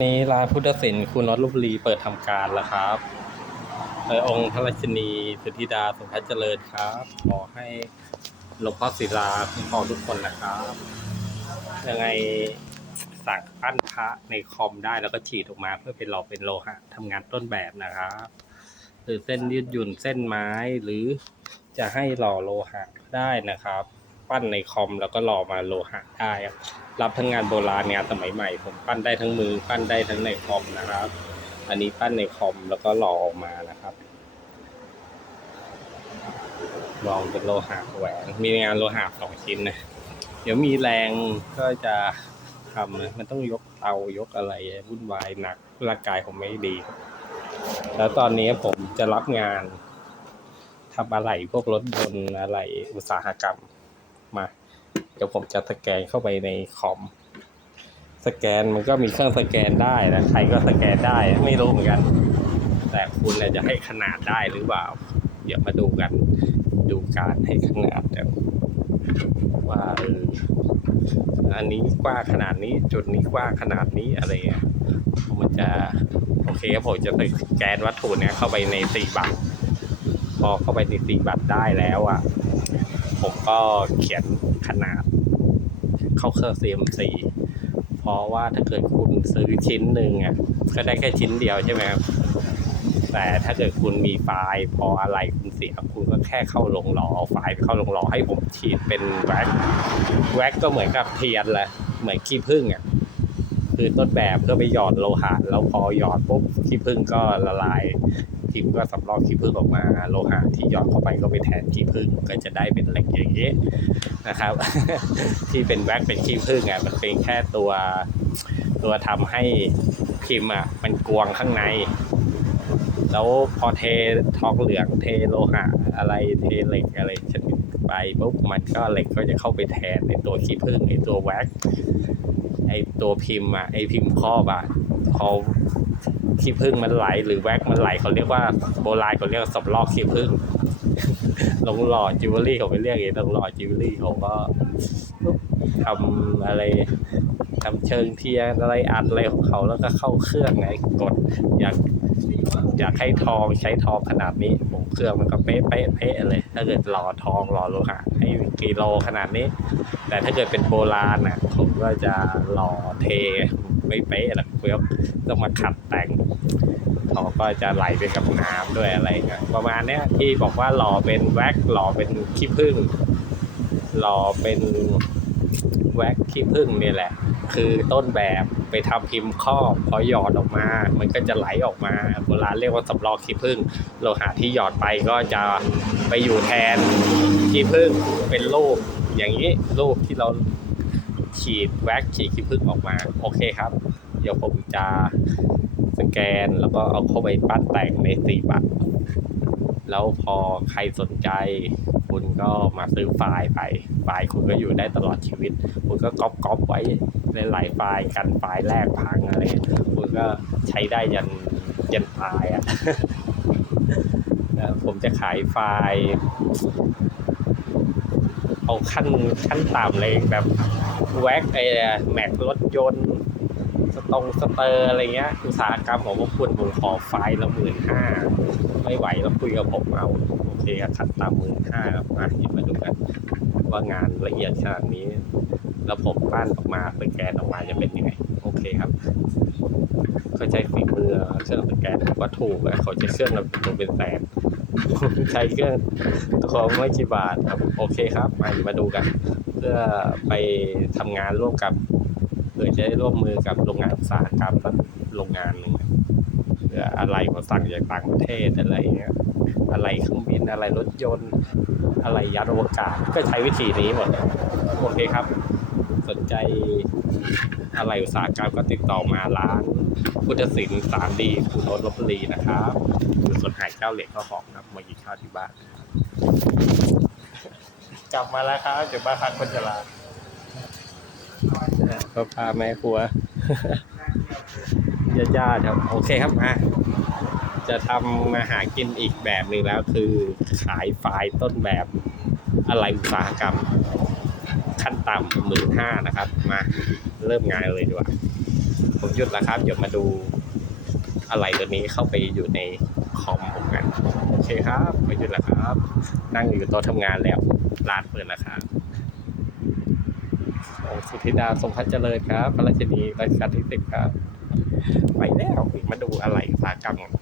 นี้ร้านพุทธศิลป์คุณนรลพบุรีเปิดทำการแล้วครับองค์พระราชินีสุธิดาสมพัเจริญครับ ขอให้หลวงพ่อศิลาคุ้มครองทุกคนนะครับ ยังไงสั่งปั้นพระในคอมได้แล้วก็ฉีดออกมาเพื่อเป็นหล่อเป็นโลหะทำงานต้นแบบนะครับ หรือเส้นยืดหยุ่นเส้นไม้หรือจะให้หล่อโลหะได้นะครับ ปั้นในคอม แล้วก็หล่อมาโลหะได้ครับรับทั้งงานโบราณงานสมัยใหม่ ผมปั้นได้ทั้งมือปั้นได้ทั้งในคอมนะครับ อันนี้ปั้นในคอมแล้วก็หล่อออกมานะครับลองเป็นโลหะแหวนมีงานโลหะสองชิ้นนะเดี๋ยวมีแรงก็จะทำนะมันต้องยกเตายกอะไรวุ่นวายหนักร่างกายผมไม่ดี แล้วตอนนี้ผมจะรับงานทำอะไรพวกรถยนต์อะไรอุตสาหกรรม มา เดี๋ยวผมจะสแกนเข้าไปในคอม สแกนมันก็มีเครื่องสแกนได้นะใครก็สแกนได้ไม่รู้เหมือนกัน แต่คุณเนี่ยจะให้ขนาดได้หรือเปล่า เดี๋ยวมาดูกัน ดูการให้ขนาดกันว่าอันนี้กว้างขนาดนี้ จุดนี้กว้างขนาดนี้อะไรเงี้ยมันจะโอเคครับผมจะสแกนวัตถุเนี่ยเข้าไปในสี่บัตรพอเข้าไปในสี่บัตรได้แล้วอะ ผมก็เขียนขนาดเข้าเครื่อง CMC เพราะว่าถ้าเกิดคุณซื้อชิ้นหนึ่งอะก็ได้แค่ชิ้นเดียวใช่ไหมครับ แต่ถ้าเกิดคุณมีไฟล์พออะไรคุณเสียคุณก็แค่เข้าลงหล่อเอาไฟล์ไปเข้าลงหล่อให้ผมฉีดเป็นแว็กแว็กก็เหมือนกับเทียนแหละเหมือนขี้ผึ้งอะคือต้นแบบก็ไปหยอดโลหะแล้วพอหยอดปุ๊บขี้ผึ้งก็ละลาย พิมพ์ก็สำรอกขี้ผึ้งออกมา โลหะที่หยอดเข้าไปก็ไปแทนขี้ผึ้งก็จะได้เป็นเหล็กอย่างนี้นะครับ ที่เป็นแว็กเป็นขี้ผึ้งอะมันเป็นแค่ตัวตัวทำให้พิมพ์อะมันกวงข้างใน แล้วพอเททองเหลืองเทโลหะอะไรเทเหล็กอะไรชน ไปปุ๊บมันก็เหล็กก็จะเข้าไปแทนในตัวขี้ผึ้งในตัวแว็กไอตัวพิมพ์อะไอพิมพ์ครอบอะพอขี้ผึ้งมันไหลหรือแว็กมันไหลเขาเรียกว่าโบราณเขาเรียกว่าสำลอกขี้ผึ้งลงหล่อจิวเวลรี่เขาไปเรียกเองลงหล่อจิวเวลรี่เขาก็ทำอะไรทำเชิงเทียนอะไรอัดอะไรของเขาแล้วก็เข้าเครื่องไงกดอยาก อยากให้ทองใช้ทองขนาดนี้ผมเครื่องมันก็เป๊ะเป๊ะเป๊ะเลย ถ้าเกิดหล่อทองหล่อโลหะให้กิโลขนาดนี้ แต่ถ้าเกิดเป็นโบราณน่ะผมก็จะหล่อเทไม่เป๊ะหรอกเพื่อต้องมาขัดแต่งทองก็จะไหลไปกับน้ำด้วยอะไรเงี้ยประมาณเนี้ยที่บอกว่าหล่อเป็นแว็กหล่อเป็นขี้ผึ้งหล่อเป็นแว็กขี้ผึ้งนี่แหละ คือต้นแบบ ไปทำพิมพ์ครอบพอหยอดออกมา มันก็จะไหลออกมาโบราณเรียกว่าสำรองขี้ผึ้งโลหะที่หยอดไปก็จะไปอยู่แทนขี้ผึ้งเป็นรูปอย่างนี้รูปที่เราฉีดแว็กฉีดขี้ผึ้งออกมาโอเคครับ เดี๋ยวผมจะสแกนแล้วก็เอาเข้าไปปั้นแต่งในสี่บัตรแล้วพอใครสนใจ คุณก็มาซื้อไฟล์ไป ไฟล์คุณก็อยู่ได้ตลอดชีวิต คุณก็ก๊อปก๊อปไว้หลายๆไฟล์กันไฟล์แรกพังอะไร คุณก็ใช้ได้ยันยันตายอะนะผมจะขายไฟล์เอาขั้นขั้นต่ำเลยแบบแว็กไอ้แม็กรถยนต์ ตรงสเตอร์อะไรเงี้ย อุตสาหกรรมของพวกคุณผมขอไฟล์ละหมื่นห้าไม่ไหวแล้วคุยกับผมเอาโอเคครับขั้นต่ำหมื่นห้าครับมาหยิบมาดูกัน ว่างานละเอียดขนาดนี้ แล้วผมปั้นออกมาสแกนออกมาจะเป็นยังไง โอเคครับเขาใช้ฝีมือเครื่องสแกนว่าถูกอะเขาใช้เครื่องละตัวเป็นแสนผมใช้เครื่องตัวไม่กี่บาทครับโอเคครับมามาดูกัน เพื่อไปทำงานร่วมกับ เพื่อจะได้ร่วมมือกับโรงงานอุตสาหกรรมโรงงานหนึ่งเพื่ออะไรมาสั่งจากต่างประเทศอะไรเงี้ยอะไรเครื่องบินอะไรรถยนต์ อะไรยานอวกาศก็ใช้วิธีนี้หมดโอเคครับ สนใจอะไรอุตสาหกรรมก็ติดต่อมาร้าน พุทธศิลป์สามดีคุณโนลบบุรีนะครับอยู่สวนหายเจ้าเหล็กข้าวหอมครับมากินข้าวที่บ้านกลับมาแล้วครับจากบ้านพักคนชรา ก็พาแม่ครัวญาติๆครับ โอเคครับมาจะทำมาหากินอีกแบบหนึ่งแล้วคือขายไฟล์ต้นแบบอะไรอุตสาหกรรม ขั้นต่ำหมื่นห้านะครับ มาเริ่มงานเลยดีกว่า ผมหยุดแล้วครับ เดี๋ยวมาดูอะไรตัวนี้เข้าไปอยู่ในคอมผมกัน โอเคครับไปหยุดแล้วครับ นั่งอยู่โต๊ะทำงานแล้วร้านเปิดแล้วครับ ของสุธิดาทรงพัฒน์เจริญครับพระราชนีรัชกาลที่สิบครับ ไปแล้วมาดูอะไรอุตสาหกรรมกัน